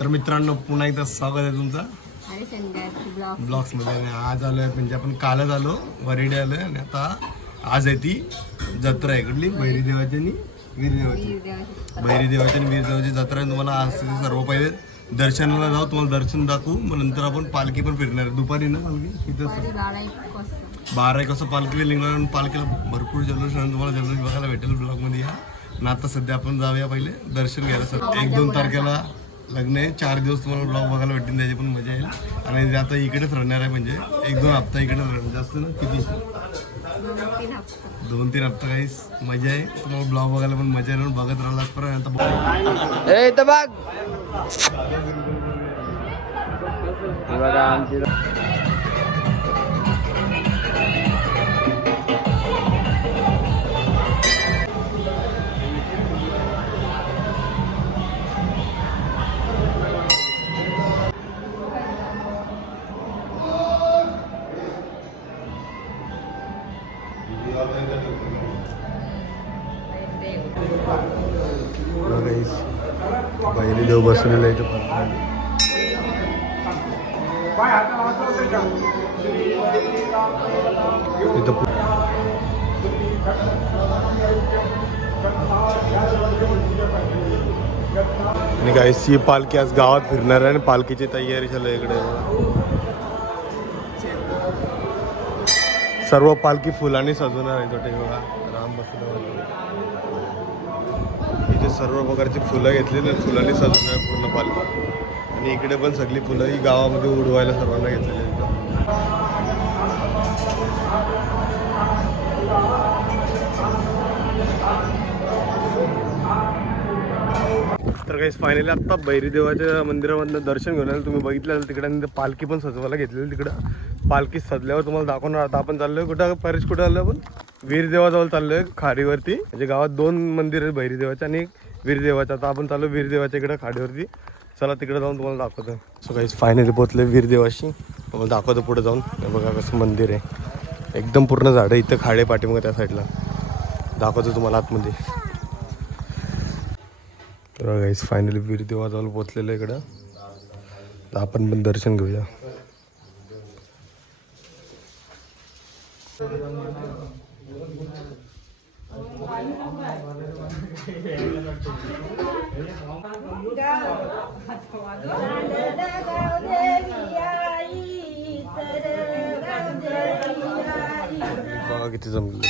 तर मित्रांनो पुन्हा एकदा स्वागत आहे तुमचं ब्लॉग्स मध्ये. आणि आज आलोय म्हणजे आपण कालच आलो वरिडे आलोय आणि आता आज आहे ती जत्रा आहे कुठली भैरीदेवाची आणि वीरदेवाची. भैरीदेवाची आणि वीरदेवाची जत्रा आहे. तुम्हाला आज सर्व पहिले दर्शनाला जाऊ, तुम्हाला दर्शन दाखवू, मग नंतर आपण पालखी पण फिरणार आहे. दुपारी ना पालखी इथं 12-1 वाजता पालखीला निघणार आणि पालखीला भरपूर जल्लोष आणि तुम्हाला जल्लोष बघायला भेटेल ब्लॉगमध्ये या. आणि आता सध्या आपण जाऊया पहिले दर्शन घ्यायला. सर 1-2 तारखेला लग्न आहे. 4 दिवस तुम्हाला ब्लॉग बघायला भेटेल, त्याची पण मजा येईल. आणि आता इकडेच राहणार आहे म्हणजे 1-2 हप्ता इकडेच राहणार. जास्त ना किती 2-3 हप्ता काहीच मजा आहे. तुम्हाला ब्लॉग बघायला पण मजा येईल. बघत राहिलाच पर्यंत पहिली देव बसलेला इथं. आणि गाईस ही पालखी आज गावात फिरणार आहे आणि पालखीची तयारी चालू आहे इकडे. सर्व पालखी फुलांनी सजवणार आहे. छोटे बघा राम बसले इथे सर्व प्रकारची फुलं घेतली आणि फुलांनी सजवणार पूर्ण पालखी. आणि इकडे पण सगळी फुलं ही गावामध्ये उडवायला सर्वांना घेतलेली आहेत. तर काही फायनली आत्ता भैरीदेवाच्या मंदिरामधनं दर्शन घेऊन आलं. तुम्ही बघितलं तिकडे पालखी पण सजवायला घेतलेली. तिकडं पालखी सजल्यावर तुम्हाला दाखवणार. आता आपण चाललोय कुठं परेश कुठं आलो आपण वीरदेवाजवळ चाललोय खाडीवरती. म्हणजे गावात 2 मंदिर आहेत भैरीदेवाचे आणि वीरदेवाचं. आता आपण चाललो वीरदेवाच्या इकडं खाडीवरती. चला तिकडे जाऊन तुम्हाला दाखवतो. सो काही फायनली पोहोचले वीरदेवाशी. तुम्हाला दाखवतो पुढे जाऊन. बघा कसं मंदिर आहे. एकदम पूर्ण झाडं इथं खाडे पाठीमागे त्या साईडला दाखवतो तुम्हाला आतमध्ये. तर गाईस फायनली वीरदेवाजवळ पोहोचलेलं आहे इकडं. तर आपण पण दर्शन घेऊया. बघा किती जमले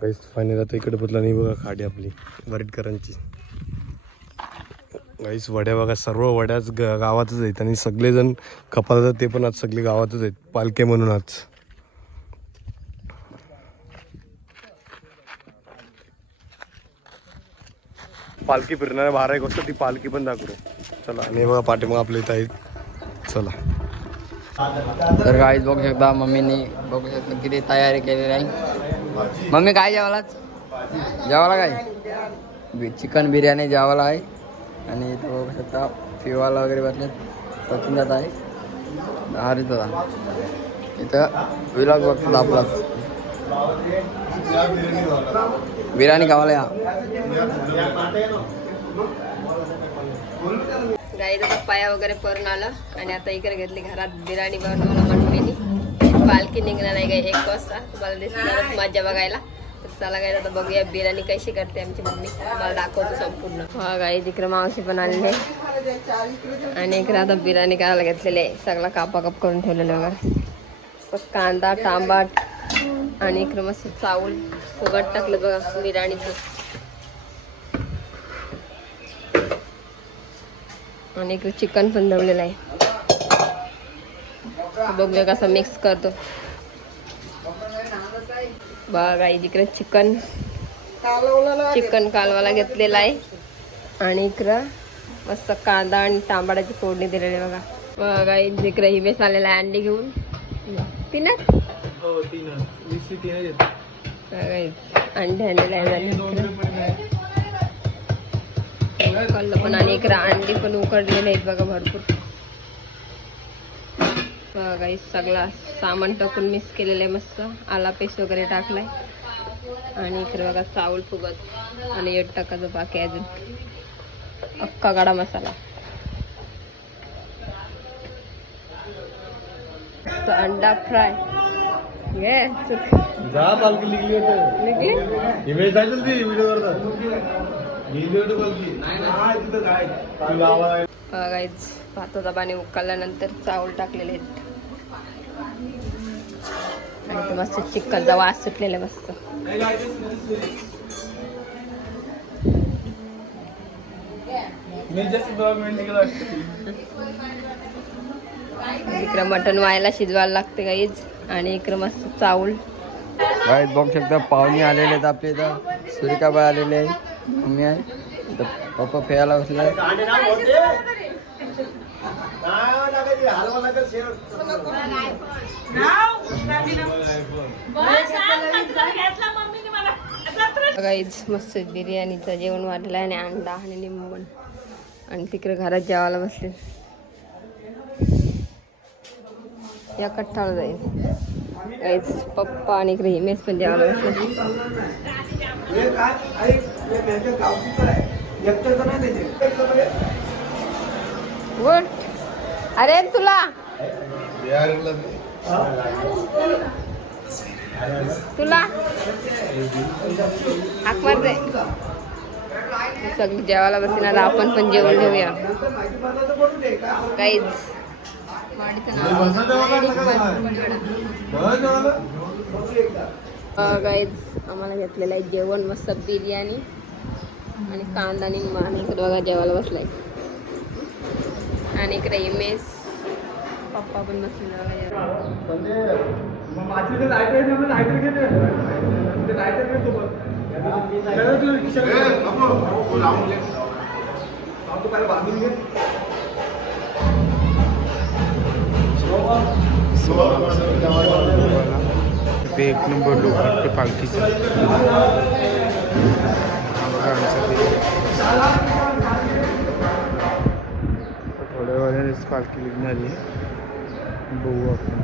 गाईस. फायनल आता इकडे पोचला नाही. बघा खाडी आपली वरटकरांची. गाईस वड्या बघा सर्व वड्याच गावातच आहेत. आणि सगळेजण कपालात ते पण आज सगळे गावातच आहेत पालखे म्हणून. आज पालखी फिरणार 12-1 वाजता. ती पालखी पण दाखवू. चला. आणि बघा पाठीमाग आपल्या इथं आहेत. चला. तर गाईज बघू शकता मम्मीनी बघू शकता किती तयारी केलेली आहे. मम्मी काय जेवायला काय चिकन बिर्याणी जेवायला आहे. आणि इथं बघू शकता पिवाला वगैरे बसले. सचिन दादा आहे हरीश दादा इथं विलॉग बघतात आपलाच. बिर्याणी खावायला या. गाईचा आता पाया वगैरे परून आलं आणि आता इकडे घेतली घरात बिर्याणी बनवायला मम्मीनी. पालखी निघणार नाही काय 1 वाजता. तुम्हाला दिसणार मजा बघायला. तर चला गाई आता बघूया बिर्याणी कशी करते आमची मम्मी. तुम्हाला दाखवतो संपूर्ण. हा गाई इकडे मावशी पण आलेली आहे आणि इकडे आता बिर्याणी करायला घेतलेली आहे. सगळा कापाकाप करून ठेवलेलं वगैरे. कांदा टांबाट आणि इकडे मस्त चावल फुगट टाकलं बघा बिर्याणीचं. आणि इकडे चिकन पण दळलेलं आहे. बघूया कसं मिक्स करतो. बघा इकडे चिकन कालवाला घेतलेला आहे. आणि इकडं मस्त कांदा आणि तांबडाची फोडणी दिलेली बघा. बघा इकडे हिमेश आलेला आहे अंडी घेऊन. तीन अंडे आणलेले आहे. कल्लं पण आणि इकडे अंडी पण उकडलेले आहेत बघा भरपूर. बघा सगळा सामान टाकून मिक्स केलेलं आहे. मस्त आला पेस्ट वगैरे टाकलाय. आणि इकडे बघा चावल फुगत आणि 1 टाकाचं बाकी अजून. अख्खा गाडा मसाला. तो अंडा फ्राय. ये जा पालखी निघली होतं निघली. इमेज जायचं ती व्हिडिओ वर गेली होतं पालखी. नाही तिथं काय गाईज भाताचा पाणी उकळल्यानंतर चावल टाकलेले आहेत आणि ते मस्त चिकनचा वास सुटलेला मस्त. इकडं मटण व्हायला शिजवायला लागते गाईज आणि इकडं मस्त चावल. गाईज बघू शकता पाहुणे आलेले आहेत आपले इथं. सुरिकाबाई आलेले आहे, मम्मी आहे इथं, पप्पा फेरायला बसले आहे. गाईज मस्त बिर्याणीचं जेवण वाढलं आणि अंडा आणि लिंबण आणि तिकडे घरात जेवायला बसले. या कट्टाला जाईल गाईज. पप्पा आणि इकडे हिमेश पण जेवायला बसले. गुड. अरे तुला तुला हाक मारते. सगळी जेवायला बसणार, आपण पण जेवण घेऊया गाईज. गाईज आम्हाला घेतलेलं आहे जेवण, मस्त बिर्याणी आणि कांदा आणि मान. इकडे बघा जेवायला बसलाय आणि इकडे इमेज पप्पा पण बसलेला एक नंबर लोक वाटते पालखीचं. थोड्या वेळानेच पालखी निघणारी बघू आपण.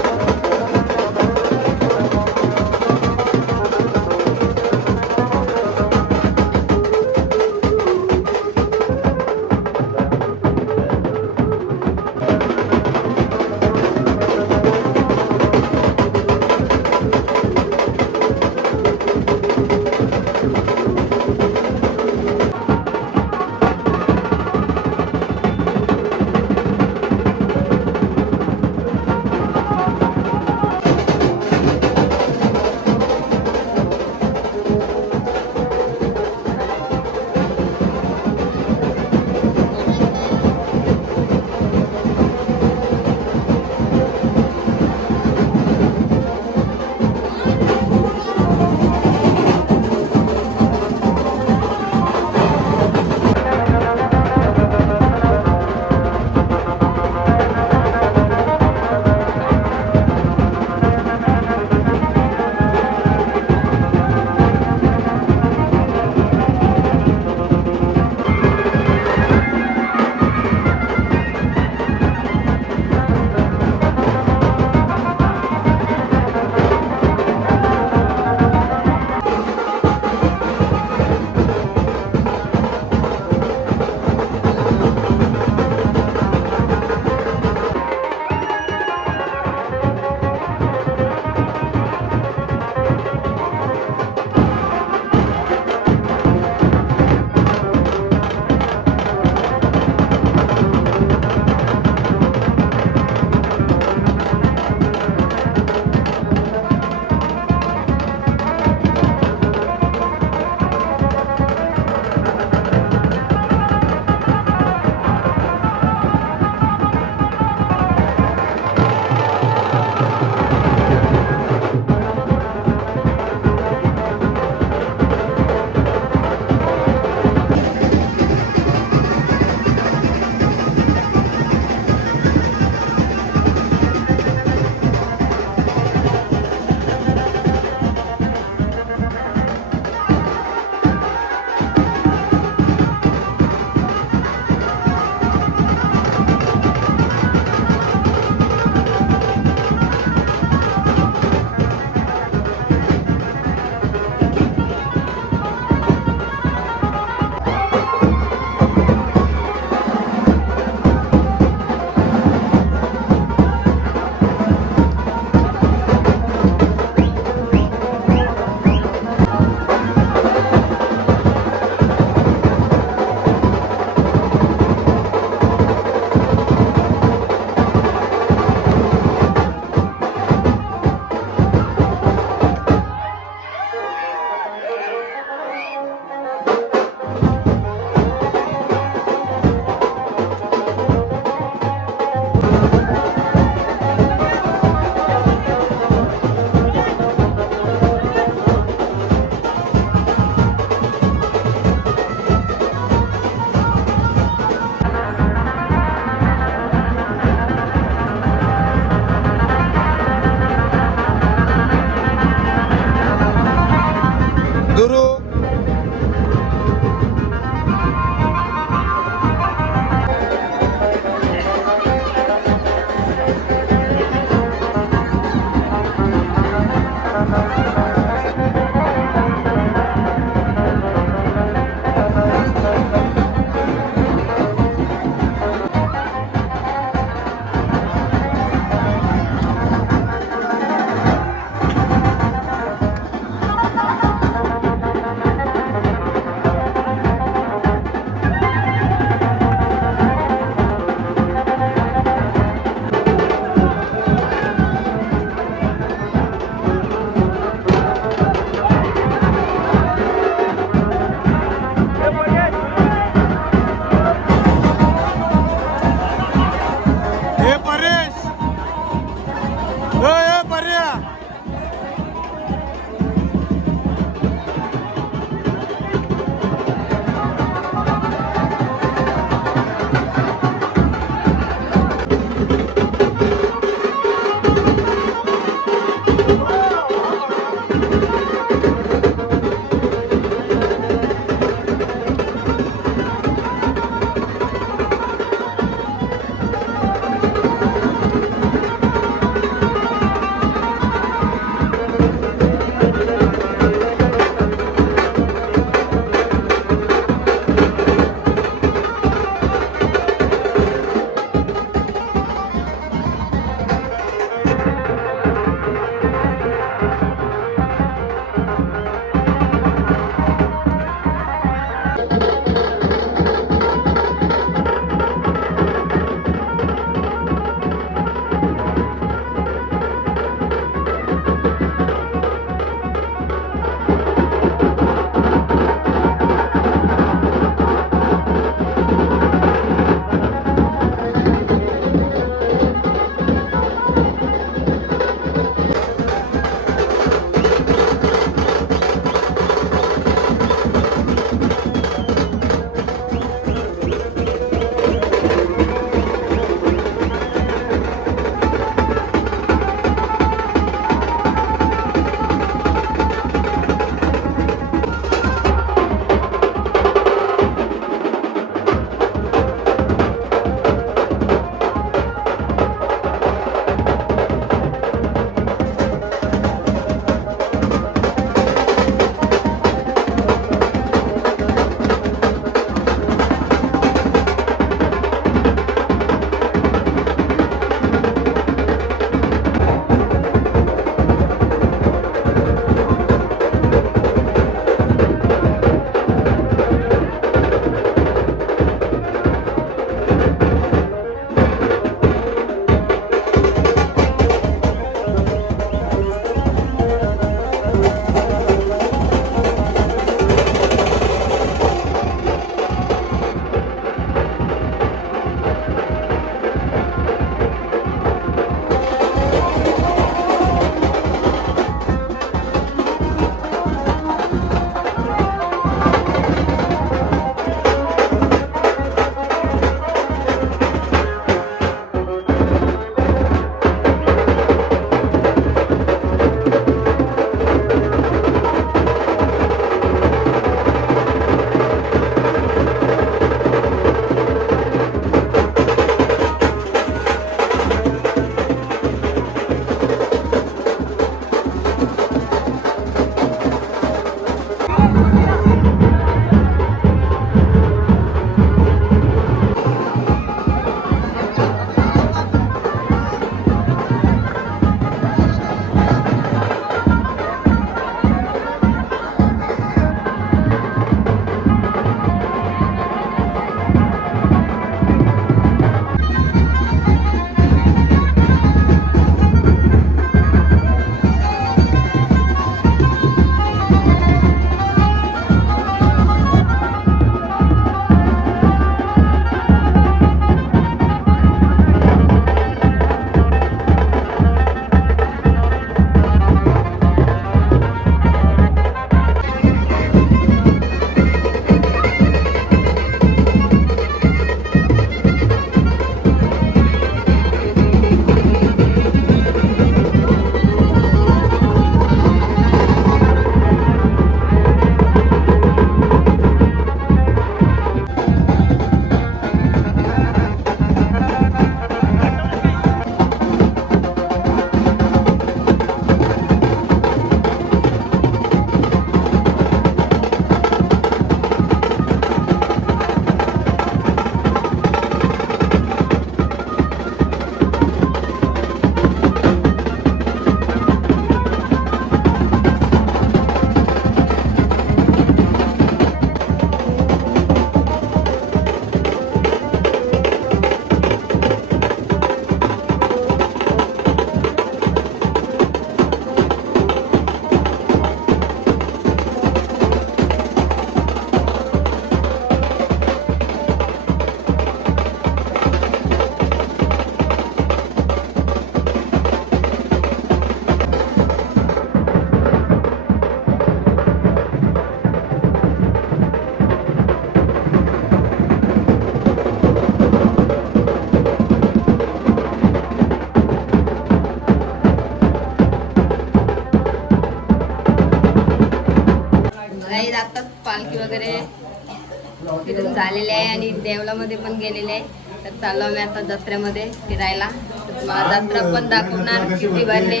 झालेले आहे आणि देवलामध्ये पण गेलेले आहे. तर चाललो आम्ही आता जत्रेमध्ये फिरायला. तर तुम्हाला जत्रा पण दाखवणार किती भरले.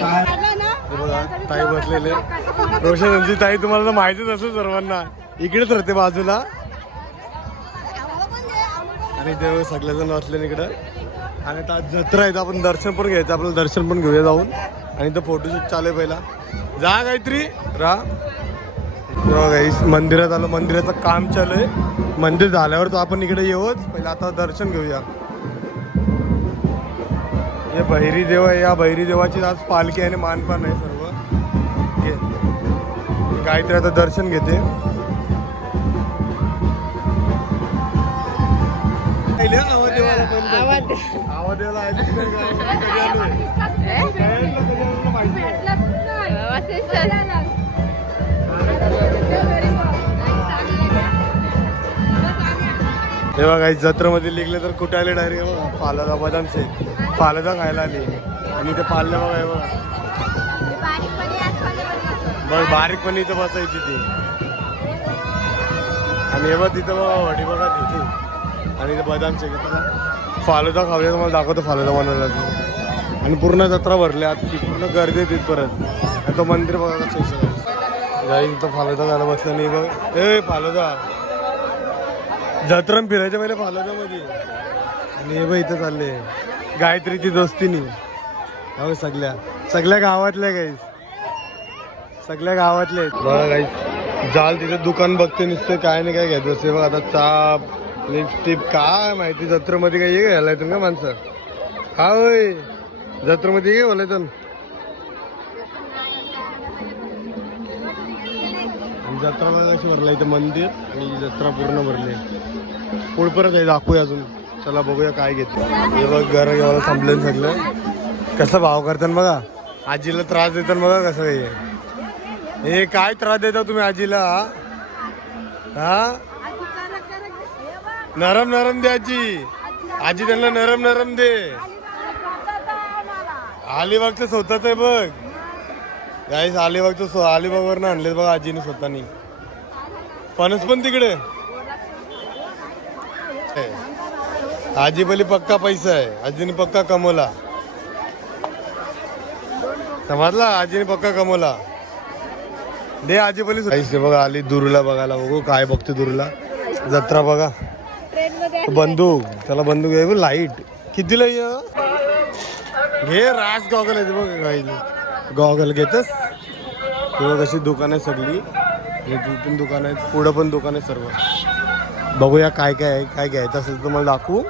ताई बसलेले रोशनची ताई तुम्हाला तर माहितीच असेल सर्वांना, इकडेच राहते बाजूला. आणि ते सगळेजण बसले इकडं. आणि आता जत्रा आहे तर आपण दर्शन पण घ्यायचं, आपलं दर्शन पण घेऊया जाऊन. आणि तर फोटोशूट चालू आहे पहिला. जा गायत्री मंदिरात आलो, मंदिराचं काम चालू आहे. मंदिर झाल्यावर तर आपण इकडे येऊच, पहिला आता दर्शन घेऊया. हे बहिरी देव आहे, या बहिरी देवाची आज पालखी आणि मानपान आहे सर्व. गायत्री आता दर्शन घेते. आवाज तेव्हा काही जत्रेमध्ये लिखले तर कुठे आले डायरेक्ट बघा, फालुदा बदामचे फालुदा खायला आले. आणि ते पाळले बघा, हे बघा बघ बारीक पण इथं बसायची ती. आणि हे बघ तिथं बघा वडी बघा तिथे. आणि ते बदामचे फालुदा खाऊया, तुम्हाला दाखवतो फालुदा बनवला. आणि पूर्ण जत्रा भरली आता, ती पूर्ण गर्दी येते परत. तो मंदिर बघा कसं जाईल. तो फालुदा झाला बसला नाही बघ. ए फालुदा जत्रा फिरायच्या पहिले फालुदामध्ये. आणि हे बघ इथं चालले गायत्रीची दोस्तीनी. हो सगळ्या गावातल्या गाईस, सगळ्या गावातले बघा गाईस. जाल तिथे दुकान बघते नुसते, काय नाही काय घ्यायचं असे बघ. आता चाप लिपस्टिप काय माहिती जत्रेमध्ये काय ये घ्यायला येतं का माणसं. हा होय जत्रेमध्ये ये बोलायचं. जत्रा कशी भरला इथं मंदिर, आणि जत्रा पूर्ण भरली. पुढ परत आहे दाखवूया अजून. चला बघूया काय घेतो. हे बघ घर घेवायला थांबलं सगळं. कसं भाव करतात बघा. आजीला त्रास देतात बघा कसं काही. हे काय त्रास देता तुम्ही आजीला. हा नरम नरम दे आजी. आजी त्यांना नरम नरम दे. अलिबागचं स्वतःच आहे बघ गाईस. अलिबागवर ना आणले बघा आजीने स्वतःनी. फणस पण तिकडे. आजी बोली पक्का पैसा आहे, आजीने पक्का कमवला. समजला, आजीने पक्का कमवला. दे आजी बोली. बघा आली दुरूला बघायला. बघू काय बघते दुरूला. जत्रा बघा. बंदूक, त्याला बंदूक आहे. लाईट कितीला घे. रास गॉगल आहे बघ काही. गॉगल घेतस. तेव्हा कशी दुकान आहे सगळी. तिथून दुकान आहेत, पुढं पण दुकान आहे सर्व. बघूया काय काय आहे. काय घ्यायचं असेल तुम्हाला दाखवू.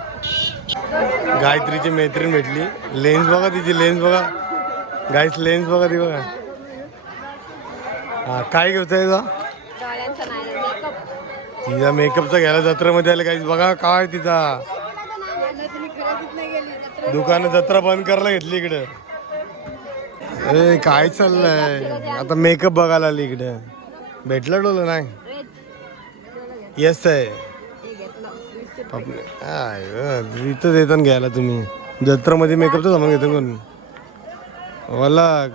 गायत्रीची मैत्रीण भेटली. लेन्स बघा तिची, लेन्स बघा गाईस. लेन्स बघा ती बघा. हा काय घेतोय तिचा मेकअपचा घ्यायला जत्रेमध्ये आले काहीच. बघा काय तिचा दुकान जत्रा बंद करायला घेतली इकडं. अरे काय चाललंय. आता मेकअप बघायला आली इकडे. भेटलं डोलं नाही. येस आहे इथंच येतात घ्यायला तुम्ही. जत्रेमध्ये मेकअपचं सामान घेतो कोण. मला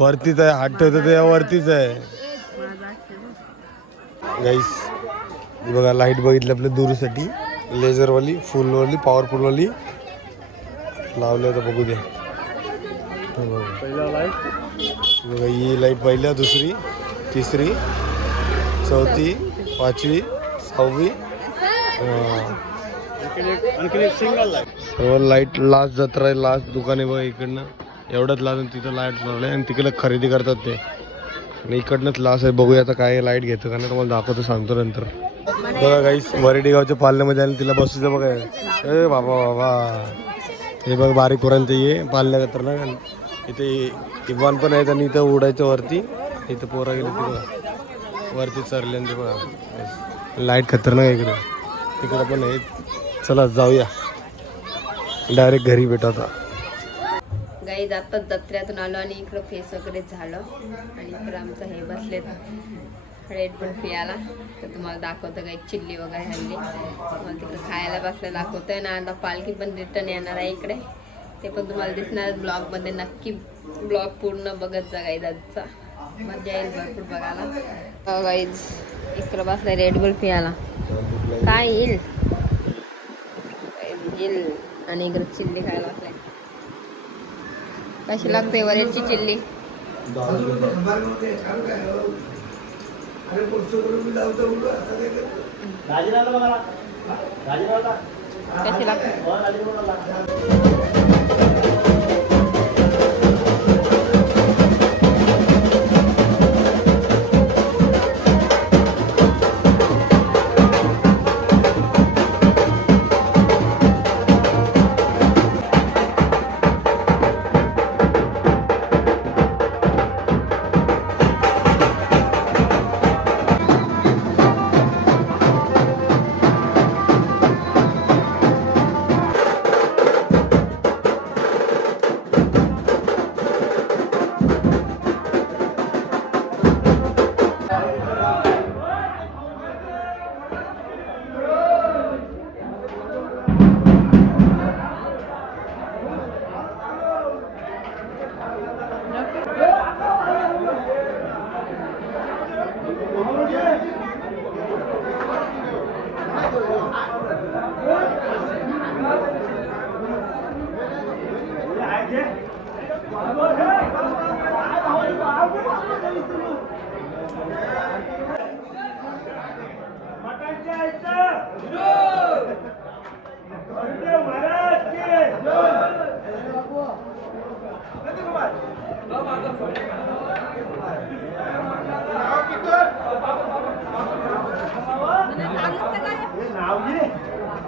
वरतीच आहे. हात ठेवतो ते वरतीच आहे गाईस. बघा लाईट बघितली आपल्या दूरसाठी. लेझरवाली, फुलवाली, पॉवरफुलवाली लावले तर बघू द्या. पहिला लाईट बघा. ही लाईट पहिल्या, दुसरी, तिसरी, चौथी, पाचवी, सहावी. Single light. सर्व लाईट. लास्ट जत्रा आहे, लास्ट दुकान आहे बघा इकडनं. एवढंच लास्ट. तिथं लाईट लावले आणि तिकडे खरेदी करतात ते. आणि इकडनंच लास्ट आहे. बघूया आता काय लाईट घेतं का नाही, तुम्हाला दाखवतो सांगतो नंतर. बघा गाईस वरडी गावच्या पालण्यामध्ये आणि तिला बसूचं बघा. ए बाबा बाबा हे बघ बारीक पर्यंत ये पालण्या खतरनाक. इथे इव्हान पण आहेत आणि इथं उडायचं वरती. इथं पोरा गेले ते बघा वरती चरले ते बघा. लाईट खतरनाक आहे इकडं. तिकडं पण आहेत. चला जाऊया डायरेक्ट घरी भेटू आता. गाई जातात जत्र्यातून आलो आणि इकडं फेस वगैरे झालं. आणि इकडं आमचं हे बसलेत रेड पण पियाला. तर तुम्हाला दाखवतं काही चिल्ली वगैरे हल्ली. तुम्हाला तिकडे खायला बसलं दाखवतोय ना. आता पालखी पण रिटर्न येणार आहे इकडे. ते पण तुम्हाला दिसणार ब्लॉगमध्ये. नक्की ब्लॉग पूर्ण बघत जा गाईज. आजचा मजा येईल भरपूर बघायला. गाईज इकडं बसलाय रेड बुल पियाला. काय येईल येईल. आणि इकडे चिल्ली खायला बसलाय. कशी लागते वरेची चिल्ली? कशी लागते?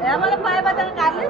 आम्हाला पाय बदल काढले